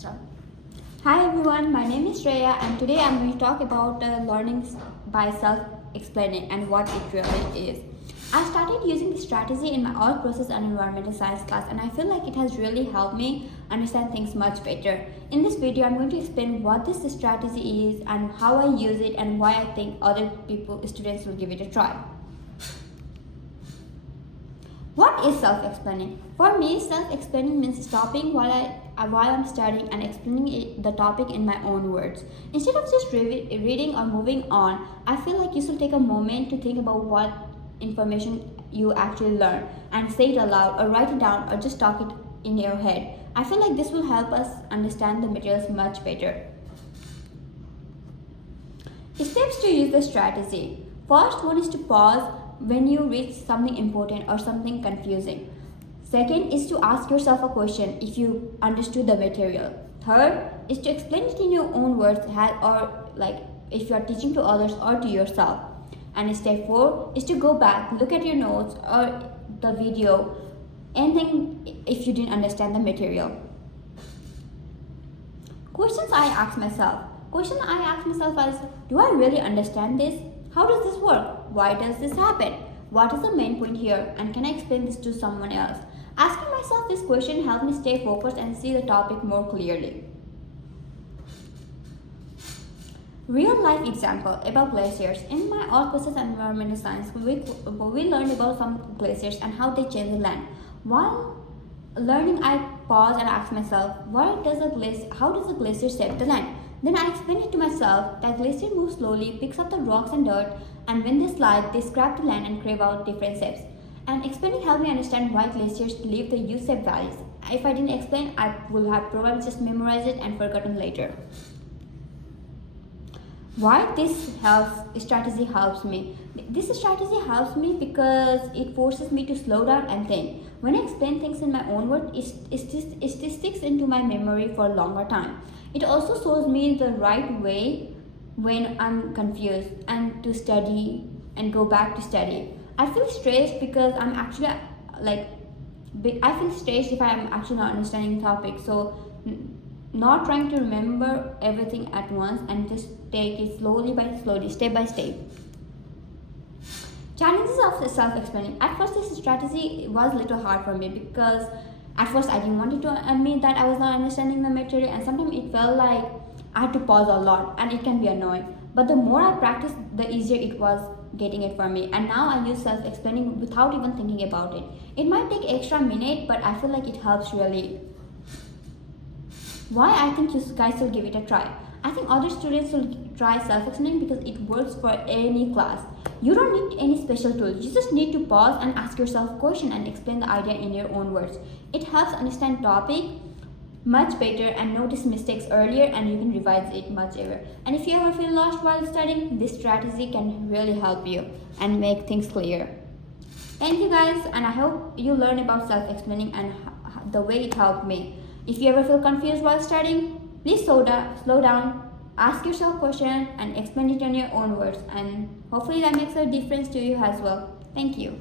Start. Hi everyone, my name is Shreya and today I'm going to talk about learning by self-explaining and what it really is. I started using this strategy in my art process and environmental science class and I feel like it has really helped me understand things much better. In this video, I'm going to explain what this strategy is and how I use it and why I think other students will give it a try. What is self-explaining? For me, self-explaining means stopping while I'm studying and explaining the topic in my own words. Instead of just reading or moving on, I feel like you should take a moment to think about what information you actually learn and say it aloud or write it down or just talk it in your head. I feel like this will help us understand the materials much better. Steps to use the strategy. First one is to pause when you read something important or something confusing. Second is to ask yourself a question if you understood the material. Third is to explain it in your own words or if you are teaching to others or to yourself. And step 4 is to go back, look at your notes or the video and think if you didn't understand the material. Questions I ask myself. Question I ask myself is, do I really understand this? How does this work? Why does this happen? What is the main point here? And can I explain this to someone else? Asking myself this question helps me stay focused and see the topic more clearly. Real life example about glaciers. In my art process and environmental science, we learned about some glaciers and how they change the land. While learning, I pause and ask myself, how does a glacier shape the land? Then I explain it to myself that glacier moves slowly, picks up the rocks and dirt, and when they slide, they scrape the land and carve out different shapes. And explaining helped me understand why glaciers leave the U-shaped valleys. If I didn't explain, I would have probably just memorized it and forgotten later. Why this strategy helps me? This strategy helps me because it forces me to slow down and think. When I explain things in my own words, it sticks into my memory for a longer time. It also shows me the right way when I'm confused and to study and go back to study. I feel stressed because I feel stressed if I'm actually not understanding the topic. So not trying to remember everything at once and just take it slowly, step by step. Challenges of self-explaining. At first, this strategy was a little hard for me because at first I didn't want to admit that I was not understanding the material, and sometimes it felt like I had to pause a lot and it can be annoying. But the more I practiced, the easier it was getting it for me. And now I use self-explaining without even thinking about it. It might take extra minute, but I feel like it helps really. Why I think you guys should give it a try. I think other students should try self-explaining because it works for any class. You don't need any special tools. You just need to pause and ask yourself a question and explain the idea in your own words. It helps understand topic much better and notice mistakes earlier, and you can revise it much easier. And if you ever feel lost while studying, this strategy can really help you and make things clear. Thank you guys, and I hope you learn about self-explaining and the way it helped me. If you ever feel confused while studying, please slow down, ask yourself a question and explain it in your own words, and hopefully that makes a difference to you as well. Thank you.